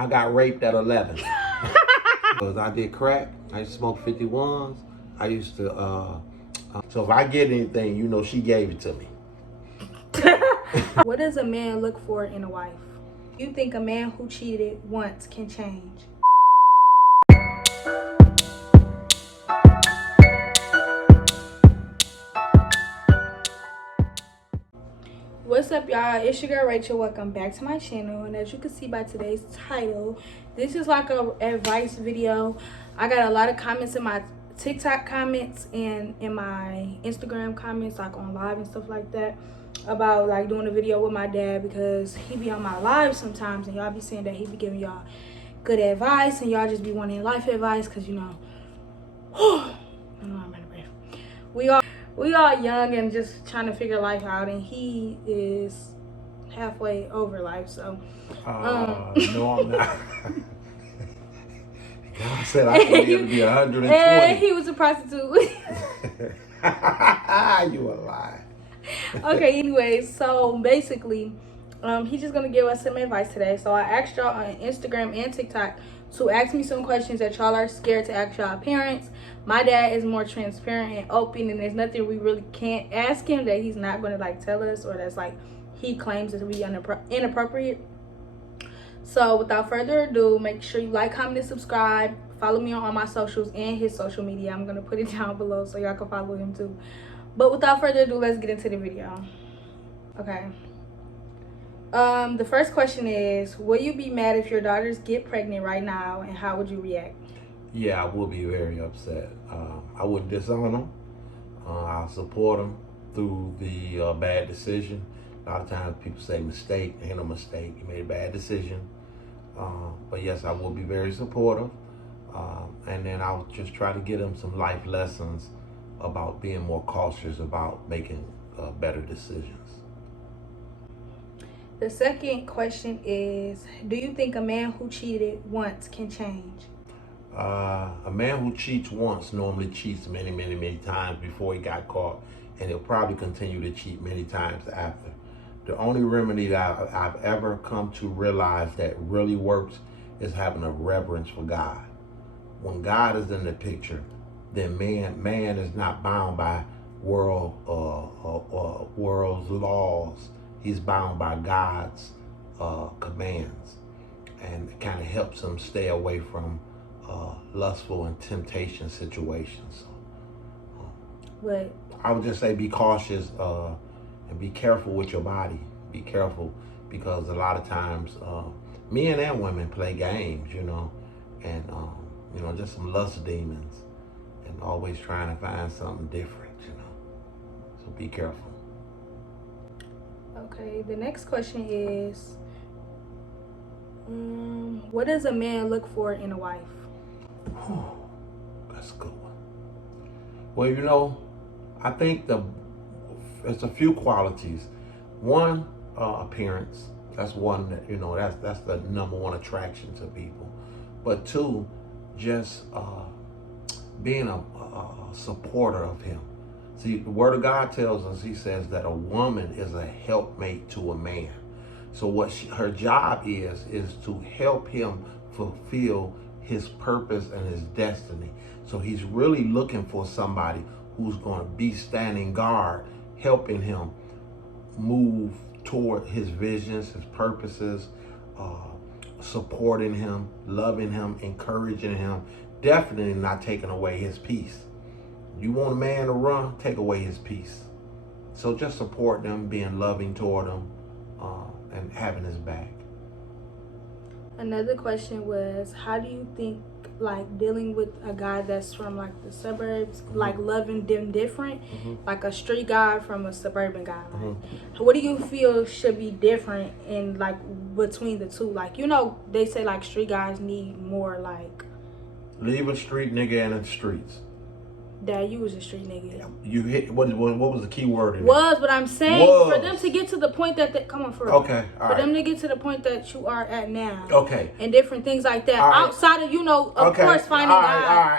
I got raped at 11. Because I did crack. I used to smoke 51s. I used to, so if I get anything, you know, she gave it to me. What does a man look for in a wife? You think a man who cheated once can change? What's up, y'all? It's your girl Rachel. Welcome back to my channel. And as you can see by today's title, this is like a advice video. I got a lot of comments in my TikTok comments and in my Instagram comments, like on live and stuff like that, about like doing a video with my dad, because he be on my live sometimes and y'all be saying that he be giving y'all good advice and y'all just be wanting life advice, because you know, I know I'm out of breath. We all young and just trying to figure life out, and he is halfway over life. So no, I'm not. God said I could live to be 120. And he was a prostitute. You a lie. Okay, anyway, so basically, he's just gonna give us some advice today. So I asked y'all on Instagram and TikTok to ask me some questions that y'all are scared to ask y'all parents. My dad is more transparent and open, and there's nothing we really can't ask him that he's not gonna like tell us, or that's like he claims to be inappropriate. So without further ado, make sure you like, comment, and subscribe. Follow me on all my socials and his social media. I'm gonna put it down below so y'all can follow him too. But without further ado, let's get into the video. Okay. The first question is, will you be mad if your daughters get pregnant right now, and how would you react? Yeah, I will be very upset. I wouldn't disown them. I'll support them through the bad decision. A lot of times people say mistake. Ain't no mistake. You made a bad decision. But yes, I will be very supportive. And then I'll just try to get them some life lessons about being more cautious about making better decisions. The second question is, do you think a man who cheated once can change? A man who cheats once normally cheats many, many, many times before he got caught, and he'll probably continue to cheat many times after. The only remedy that I've ever come to realize that really works is having a reverence for God. When God is in the picture, then man is not bound by world's laws. He's bound by God's commands, and it kind of helps him stay away from lustful and temptation situations. What? I would just say be cautious and be careful with your body. Be careful, because a lot of times men and women play games, you know, and you know, just some lust demons, and always trying to find something different, you know. So be careful. Okay, the next question is, what does a man look for in a wife? That's a good one. Well, you know, I think it's a few qualities. One, appearance. That's one that, you know, that's the number one attraction to people. But two, just being a supporter of him. See, the Word of God tells us, he says that a woman is a helpmate to a man. So what her job is to help him fulfill his purpose and his destiny. So he's really looking for somebody who's going to be standing guard, helping him move toward his visions, his purposes, supporting him, loving him, encouraging him, definitely not taking away his peace. You want a man to run, take away his peace. So just support them, being loving toward him, and having his back. Another question was, how do you think like dealing with a guy that's from like the suburbs, like loving them different, like a street guy from a suburban guy? Like, what do you feel should be different in like between the two? Like, you know, they say like street guys need more like. Leave a street nigga in the streets. Dad, you was a street nigga. You hit what was the key word in was, but I'm saying was. For them to get to the point that they come on for okay, for them to get to the point that you are at now. Okay. And different things like that. Right. Outside of, you know, of course finding God.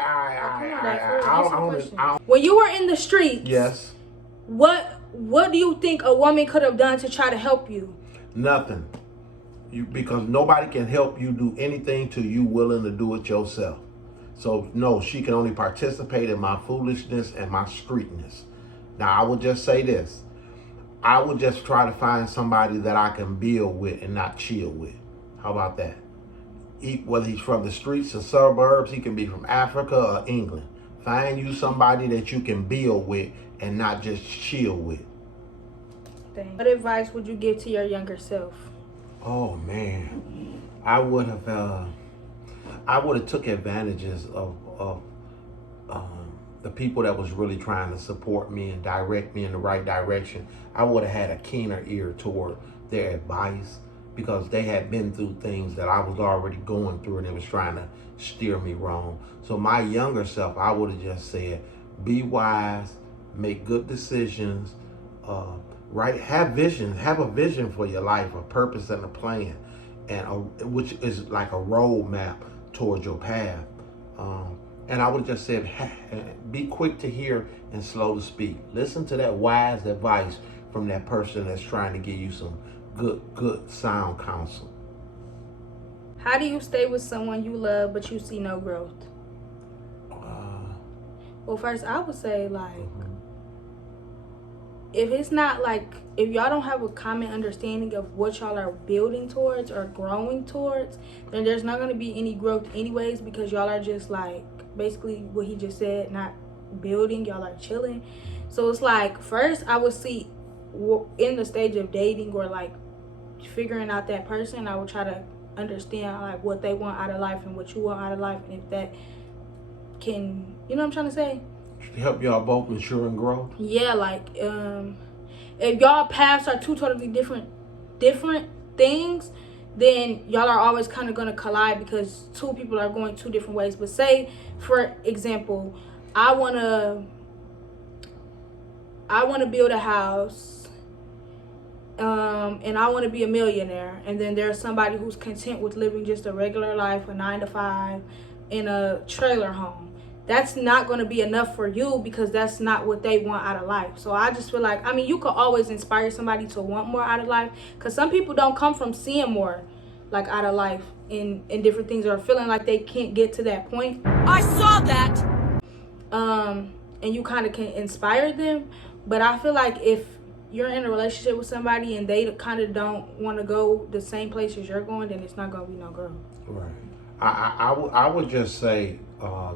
When you were in the streets, yes. What do you think a woman could have done to try to help you? Nothing. because nobody can help you do anything till you willing to do it yourself. So no, she can only participate in my foolishness and my streetness. Now I would just say this. I would just try to find somebody that I can build with and not chill with. How about that? Whether he's from the streets or suburbs, he can be from Africa or England. Find you somebody that you can build with and not just chill with. What advice would you give to your younger self? Oh man, I would have took advantages of the people that was really trying to support me and direct me in the right direction. I would have had a keener ear toward their advice because they had been through things that I was already going through and they was trying to steer me wrong. So my younger self, I would have just said, be wise, make good decisions, right? Have a vision for your life, a purpose and a plan, which is like a roadmap towards your path. And I would have just said, be quick to hear and slow to speak. Listen to that wise advice from that person that's trying to give you some good sound counsel. How do you stay with someone you love but you see no growth? Well, first I would say if it's not if y'all don't have a common understanding of what y'all are building towards or growing towards, then there's not going to be any growth anyways, because y'all are just basically what he just said, not building, y'all are chilling. So it's first I would see in the stage of dating or figuring out that person, I would try to understand what they want out of life and what you want out of life, and if that can, you know what I'm trying to say, help y'all both mature and grow. Yeah, if y'all paths are two totally different things, then y'all are always kind of going to collide because two people are going two different ways. But say, for example, I want to build a house, and I want to be a millionaire, and then there's somebody who's content with living just a regular life, a 9-to-5 in a trailer home. That's not going to be enough for you because that's not what they want out of life. So I just feel you could always inspire somebody to want more out of life, because some people don't come from seeing more out of life in different things, or feeling like they can't get to that point. I saw that. And you kind of can inspire them. But I feel if you're in a relationship with somebody and they kind of don't want to go the same place as you're going, then it's not going to be no growth. Right. I would just say,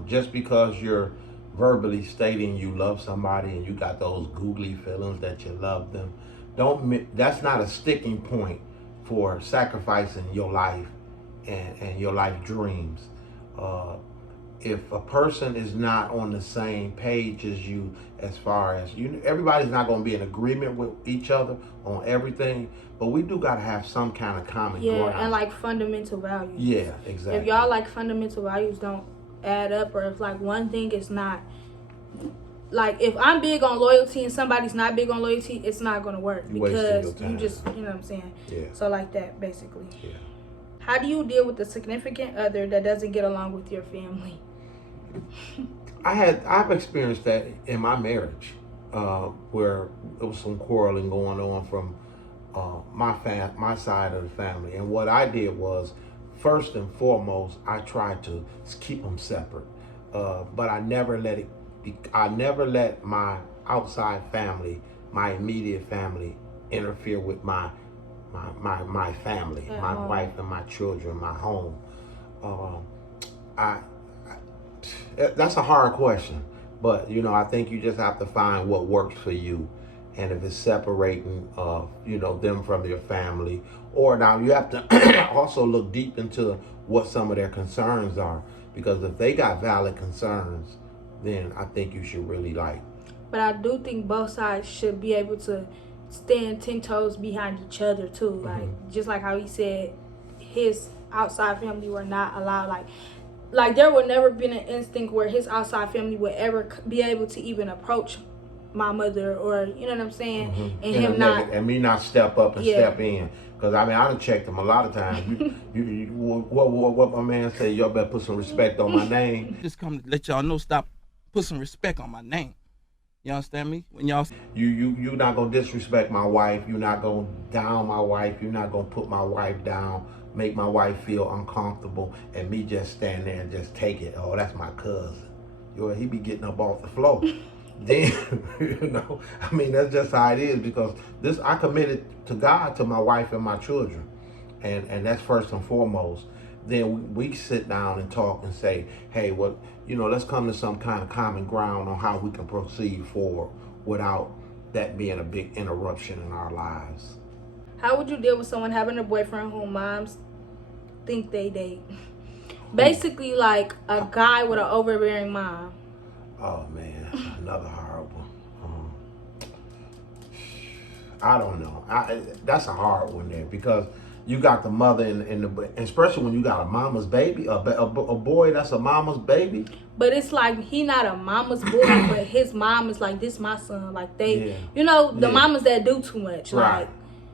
just because you're verbally stating you love somebody and you got those googly feelings that you love them, that's not a sticking point for sacrificing your life and your life dreams. If a person is not on the same page as you, as far as everybody's not going to be in agreement with each other on everything, but we do got to have some kind of common ground. Yeah, and fundamental values. Yeah, exactly. If y'all fundamental values don't add up, or if one thing is not, if I'm big on loyalty and somebody's not big on loyalty, it's not going to work, because you just, you know what I'm saying? Yeah. So that, basically. Yeah. How do you deal with a significant other that doesn't get along with your family? I've experienced that in my marriage, where there was some quarreling going on from my side of the family, and what I did was, first and foremost, I tried to keep them separate, but I never let my outside family, my immediate family, interfere with my family, my wife and my children, my home. That's a hard question, but I think you just have to find what works for you, and if it's separating, them from their family, or now you have to also look deep into what some of their concerns are, because if they got valid concerns, then I think you should really But I do think both sides should be able to stand 10 toes behind each other too. Just like how he said his outside family were not allowed, there would never been an instinct where his outside family would ever be able to even approach my mother, or you know what I'm saying, and me not step up and step in, because I done checked him a lot of times. What my man say? Y'all better put some respect on my name. Just come to let y'all know, stop, put some respect on my name. You understand me? When y'all You're not gonna disrespect my wife. You're not gonna down my wife. You're not gonna put my wife down, make my wife feel uncomfortable, and me just stand there and just take it. Oh, that's my cousin. He be getting up off the floor. Then I mean, that's just how it is, because this I committed to God, to my wife and my children, and that's first and foremost. Then we sit down and talk and say, hey, what, let's come to some kind of common ground on how we can proceed forward without that being a big interruption in our lives. How would you deal with someone having a boyfriend who moms think they date? Basically, like a guy with an overbearing mom. Oh man, another hard one. I don't know. That's a hard one there, because you got the mother especially when you got a mama's baby, a boy that's a mama's baby. But it's like he not a mama's boy, but his mom is like, this my son. Like the mamas that do too much. Right.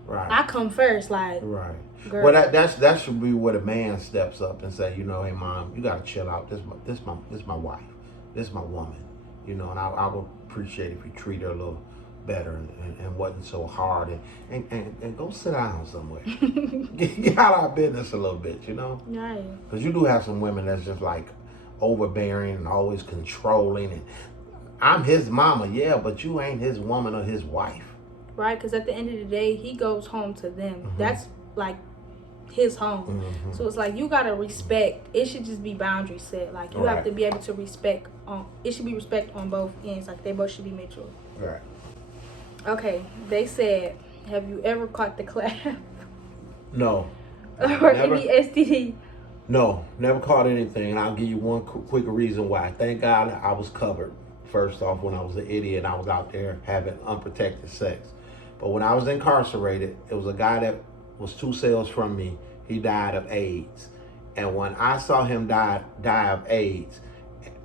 Like, I come first. Like, right. Girl. Well, that should be where the man steps up and say, hey mom, you gotta chill out. This my wife. This my woman. And I would appreciate if you treat her a little better and wasn't so hard, and go sit down somewhere. Get out of our business a little bit, Right. Because you do have some women that's just like overbearing and always controlling, and I'm his mama, yeah, but you ain't his woman or his wife. Right, because at the end of the day, he goes home to them. Mm-hmm. That's like his home. Mm-hmm. So it's like you gotta respect. It should just be boundaries set. Like you have to be able to respect. It should be respect on both ends. Like they both should be mutual. Right. Okay, they said, have you ever caught the clap? No. Or never, any STD? No, never caught anything. And I'll give you one quick reason why. Thank God I was covered. First off, when I was an idiot, I was out there having unprotected sex. But when I was incarcerated, it was a guy that was 2 cells from me. He died of AIDS. And when I saw him die of AIDS,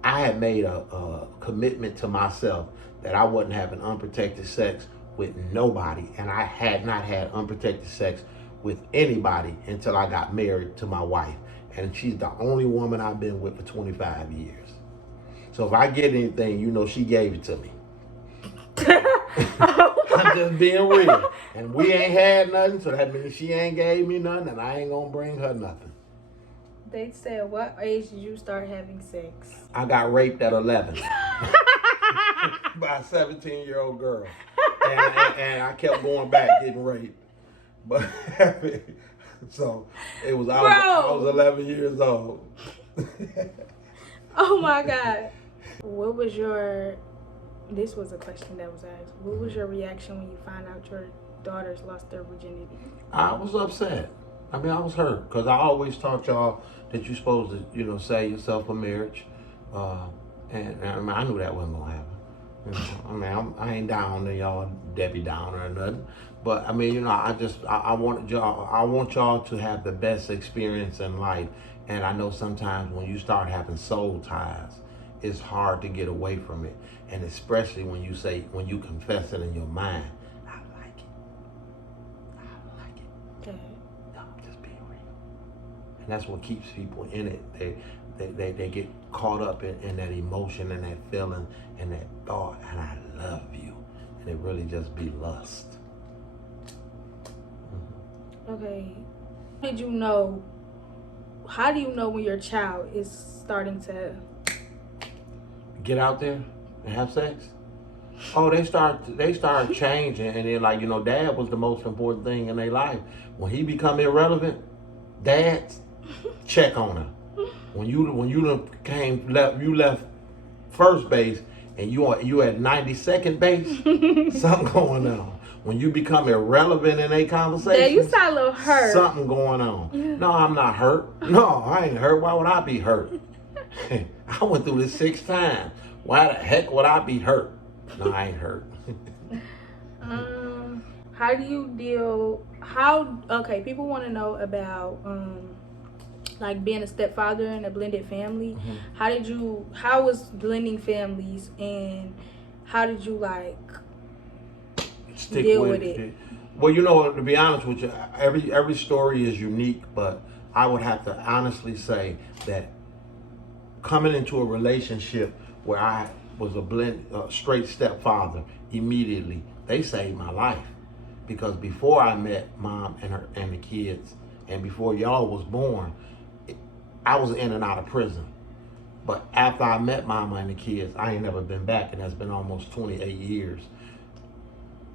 I had made a commitment to myself that I wasn't having unprotected sex with nobody. And I had not had unprotected sex with anybody until I got married to my wife. And she's the only woman I've been with for 25 years. So if I get anything, she gave it to me. I'm just being real. And we ain't had nothing, so that means she ain't gave me nothing, and I ain't gonna bring her nothing. They said, what age did you start having sex? I got raped at 11 by a 17-year-old girl. And I kept going back getting raped. But so I was 11 years old. Oh my God. This was a question that was asked. What was your reaction when you found out your daughters lost their virginity? I was upset. I was hurt, because I always taught y'all that you're supposed to, save yourself for marriage. And I knew that wasn't going to happen. I ain't down to y'all Debbie Downer or nothing. But I want y'all to have the best experience in life. And I know sometimes when you start having soul ties, it's hard to get away from it. And especially when you confess it in your mind, I like it. Okay. No, I'm just being real. And that's what keeps people in it. They get caught up in that emotion and that feeling and that thought, and I love you. And it really just be lust. Mm-hmm. Okay. How do you know when your child is starting to get out there and have sex? Oh, they start changing, and then dad was the most important thing in their life. When he become irrelevant, dads check on her. When you left first base and you at 92nd base, something going on. When you become irrelevant in a conversation, yeah, you sound a little hurt. Something going on. Yeah. No, I'm not hurt. No, I ain't hurt. Why would I be hurt? I went through this 6 times. Why the heck would I be hurt? No, I ain't hurt. How do you people want to know about like being a stepfather in a blended family. Mm-hmm. How was blending families, and how did you deal with it? Well, to be honest with you, every story is unique, but I would have to honestly say that coming into a relationship where I was a straight stepfather immediately. They saved my life because before I met mom and the kids, and before y'all was born, I was in and out of prison. But after I met mama and the kids, I ain't never been back, and that's been almost 28 years.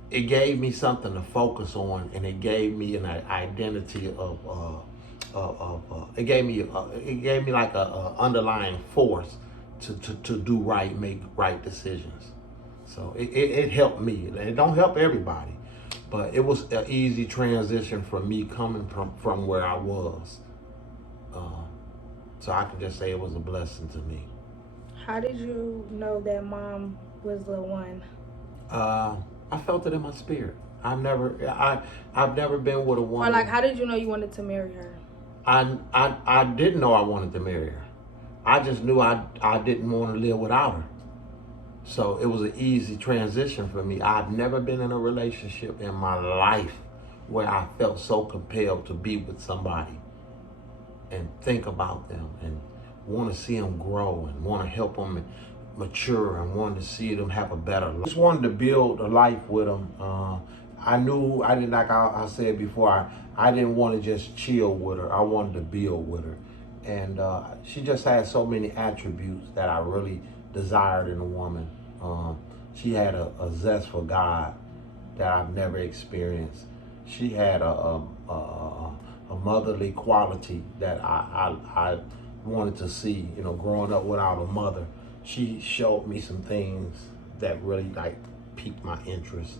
It gave me something to focus on, and it gave me an identity it gave me like a underlying force to do right, make right decisions. So it helped me. It don't help everybody, but it was an easy transition for me coming from where I was. So I can just say it was a blessing to me. How did you know that mom was the one? I felt it in my spirit. I've never been with a woman. Or like, how did you know you wanted to marry her? I didn't know I wanted to marry her. I just knew I didn't want to live without her. So it was an easy transition for me. I've never been in a relationship in my life where I felt so compelled to be with somebody and think about them and want to see them grow and want to help them mature and want to see them have a better life. Just wanted to build a life with them. I knew I didn't, like I said before, I didn't want to just chill with her. I wanted to build with her. And she just had so many attributes that I really desired in a woman. She had a zest for God that I've never experienced. She had a motherly quality that I wanted to see. You know, growing up without a mother, she showed me some things that really like piqued my interest.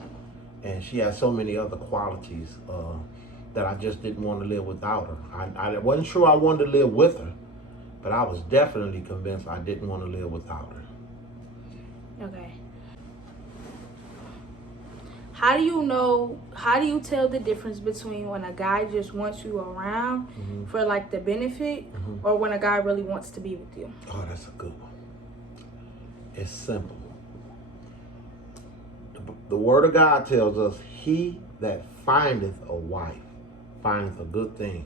And she had so many other qualities that I just didn't want to live without her. I wasn't sure I wanted to live with her, but I was definitely convinced I didn't want to live without her. Okay. How do you tell the difference between when a guy just wants you around for like the benefit or when a guy really wants to be with you? Oh, that's a good one. It's simple. The word of God tells us, he that findeth a wife findeth a good thing.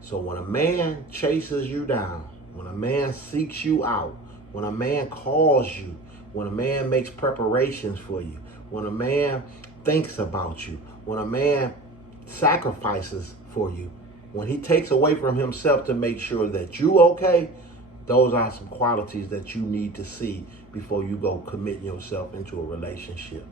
So when a man chases you down, when a man seeks you out, when a man calls you, when a man makes preparations for you, when a man thinks about you, when a man sacrifices for you, when he takes away from himself to make sure that you okay, those are some qualities that you need to see before you go commit yourself into a relationship.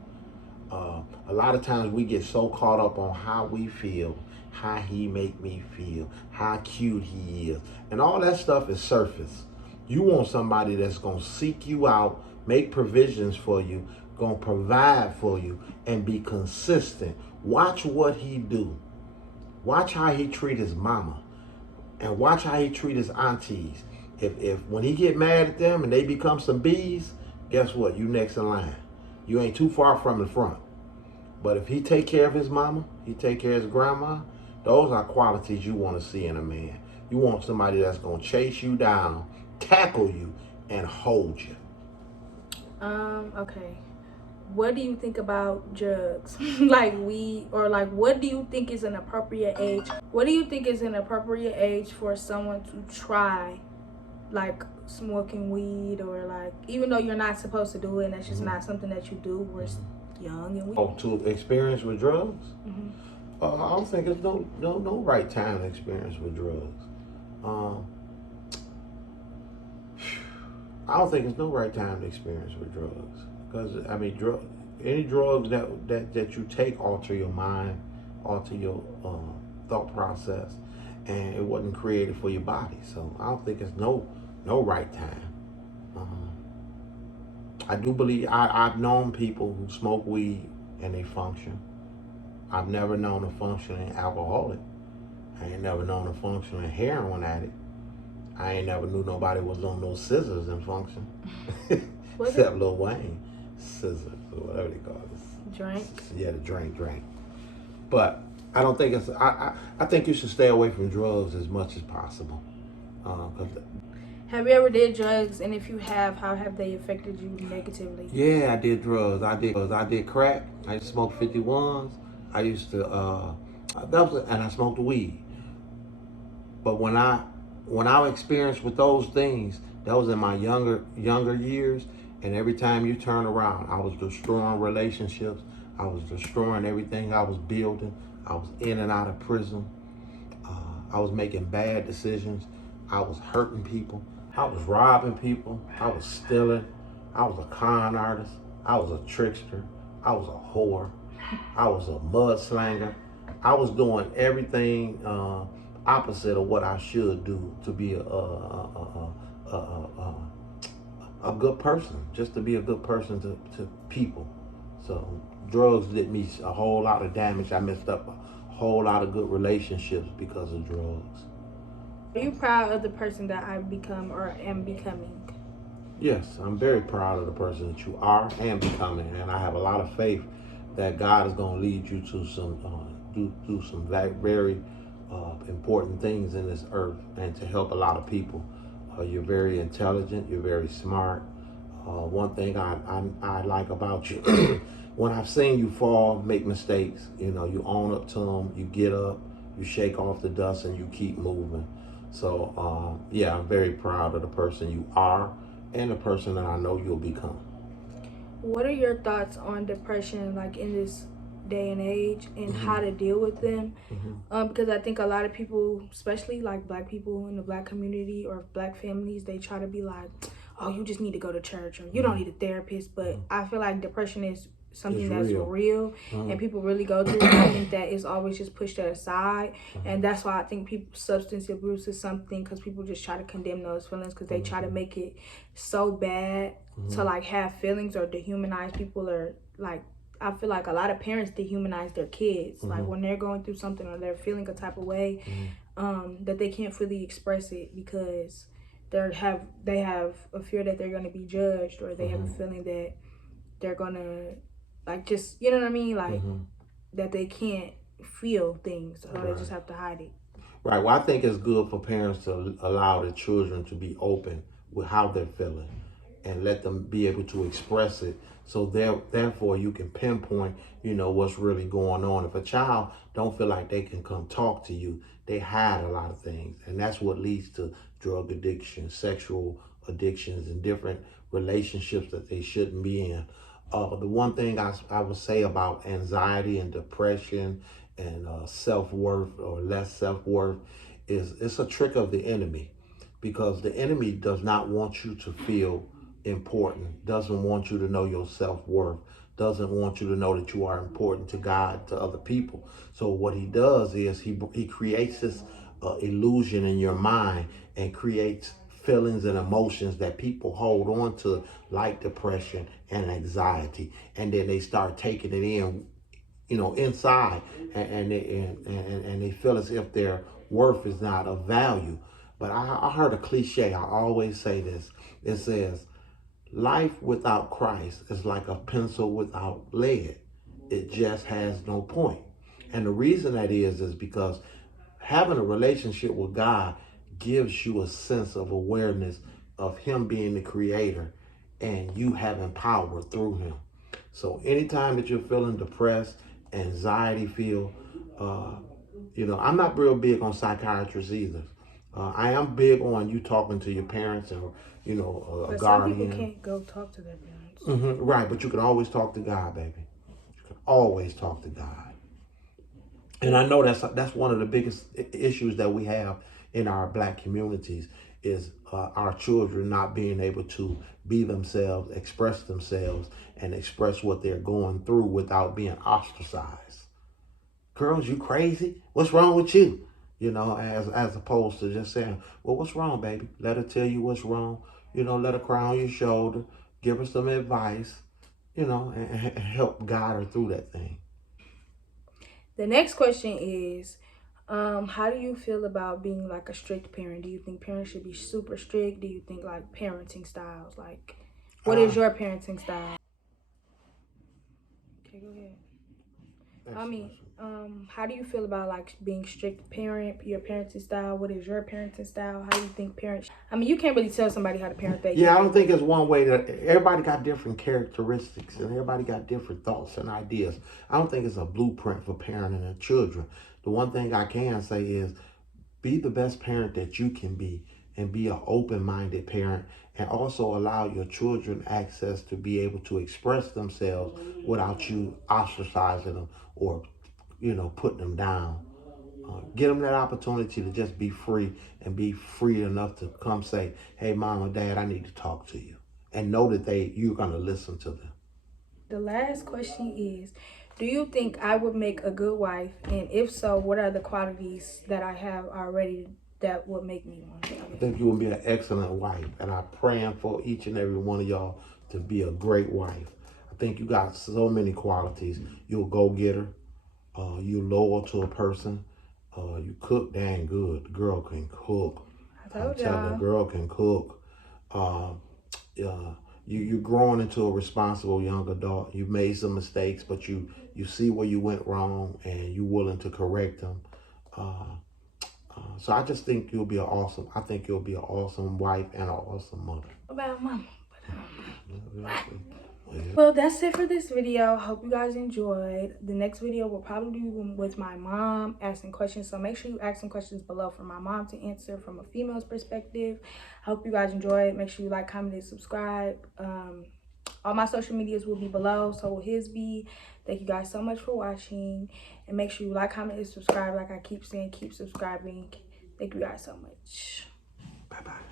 A lot of times we get so caught up on how we feel, how he make me feel, how cute he is, and all that stuff is surface. You want somebody that's gonna seek you out, make provisions for you, gonna provide for you, and be consistent. Watch what he do. Watch how he treat his mama, and watch how he treat his aunties. If when he get mad at them and they become some bees, guess what? You next in line. You ain't too far from the front. But if he take care of his mama, he take care of his grandma, those are qualities you want to see in a man. You want somebody that's going to chase you down, tackle you, and hold you. Okay. What do you think about drugs? Like weed, or like what do you think is an appropriate age? What do you think is an appropriate age for someone to try like smoking weed, or like, even though you're not supposed to do it and that's just not something that you do, we're young and we to experience with drugs? I don't think there's no right time to experience with drugs. I don't think there's no right time to experience with drugs, because I mean, any drugs that you take alter your mind, alter your thought process, and it wasn't created for your body. So I don't think there's no right time. I do believe I've known people who smoke weed and they function. I've never known a functioning alcoholic. I ain't never known a functioning heroin addict. I ain't never knew nobody was on those scissors and function. Except Lil Wayne. Scissors, or whatever they call it. drink. Yeah, the drink. But I don't think it's, I think you should stay away from drugs as much as possible. Have you ever did drugs, and if you have, how have they affected you negatively? Yeah, I did drugs. I did crack. I used to smoke 51s. I used to and I smoked weed. But when I experienced with those things, that was in my younger years, And every time you turn around, I was destroying relationships. I was destroying everything I was building. I was in and out of prison. I was making bad decisions. I was hurting people. I was robbing people. I was stealing. I was a con artist. I was a trickster. I was a whore. I was a mudslinger. I was doing everything opposite of what I should do to be a good person, just to be a good person to people. So drugs did me a whole lot of damage. I messed up a whole lot of good relationships because of drugs. Are you proud of the person that I've become or am becoming? Yes, I'm very proud of the person that you are and becoming, and I have a lot of faith that God is going to lead you to some do some very important things in this earth and to help a lot of people. You're very intelligent. You're very smart. One thing I like about you, when I've seen you fall, make mistakes, you own up to them, you get up, you shake off the dust, and you keep moving. So, yeah, I'm very proud of the person you are and the person that I know you'll become. What are your thoughts on depression, like in this day and age, and Mm-hmm. how to deal with them? Mm-hmm. Because I think a lot of people, especially like black people in the black community or black families, they try to be like, "Oh, you just need to go to church," or "You don't need a therapist." But I feel like depression is It's something that's real. real, Mm-hmm. and people really go through it. I think that it's always just pushed aside, Mm-hmm. and that's why I think people substance abuse is something, because people just try to condemn those feelings because they try to Mm-hmm. make it so bad to Mm-hmm. like have feelings or dehumanize people, or like I feel like a lot of parents dehumanize their kids, like Mm-hmm. when they're going through something or they're feeling a type of way, that they can't fully express it because they have a fear that they're going to be judged, or they have a Mm-hmm. feeling that they're going to, like, just, you know what I mean, like Mm-hmm. that they can't feel things, so they just Right. have to hide it. Right. Well, I think it's good for parents to allow their children to be open with how they're feeling and let them be able to express it. So therefore, you can pinpoint, what's really going on. If a child don't feel like they can come talk to you, they hide a lot of things, and that's what leads to drug addiction, sexual addictions, and different relationships that they shouldn't be in. The one thing I would say about anxiety and depression and self-worth or less self-worth is it's a trick of the enemy, because the enemy does not want you to feel important, doesn't want you to know your self-worth, doesn't want you to know that you are important to God, to other people. So what he does is he creates this illusion in your mind and creates feelings and emotions that people hold on to, like depression and anxiety, and then they start taking it in, inside, and they feel as if their worth is not of value. But I heard a cliche. I always say this. It says, "Life without Christ is like a pencil without lead. It just has no point." And the reason that is because having a relationship with God gives you a sense of awareness of Him being the creator and you having power through Him. So anytime that you're feeling depressed, anxiety feel, uh, I'm not real big on psychiatrists either. I am big on you talking to your parents or, a But some people guardian. can't go talk to their parents. Right, but you can always talk to God, baby. You can always talk to God. And I know that's one of the biggest issues that we have in our black communities is our children not being able to be themselves, express themselves, and express what they're going through without being ostracized. "Girls, you crazy? What's wrong with you?" As opposed to just saying, "Well, what's wrong, baby?" Let her tell you what's wrong. Let her cry on your shoulder, give her some advice, and help guide her through that thing. The next question is, how do you feel about being like a strict parent? Do you think parents should be super strict? Do you think like parenting styles? Like, what is Ah, your parenting style? Okay, go ahead. I mean, excellent. how do you feel about like being strict parent, your parenting style? What is your parenting style? How do you think parents? I mean, you can't really tell somebody how to parent their Yeah, I kid, don't think but it's one way that everybody got different characteristics and everybody got different thoughts and ideas. I don't think it's a blueprint for parenting their children. The one thing I can say is be the best parent that you can be and be an open-minded parent, and also allow your children access to be able to express themselves without you ostracizing them or, putting them down. Get them that opportunity to just be free and be free enough to come say, hey, mom or dad, I need to talk to you. And know that you're going to listen to them. The last question is, do you think I would make a good wife? And if so, what are the qualities that I have already that would make me one? I think you will be an excellent wife. And I'm praying for each and every one of y'all to be a great wife. I think you got so many qualities. You're a go-getter. You're loyal to a person. You cook dang good. The girl can cook. I'm telling you, the girl can cook. You're growing into a responsible young adult. You've made some mistakes, but you see where you went wrong and you're willing to correct them. So I just think you'll be an awesome wife and an awesome mother. About mama. Well, that's it for this video. Hope you guys enjoyed. The next video will probably be with my mom asking questions. So make sure you ask some questions below for my mom to answer from a female's perspective. Hope you guys enjoyed. Make sure you like, comment, and subscribe. All my social medias will be below. So will his be. Thank you guys so much for watching. And make sure you like, comment, and subscribe. Like I keep saying, keep subscribing. Thank you guys so much. Bye-bye.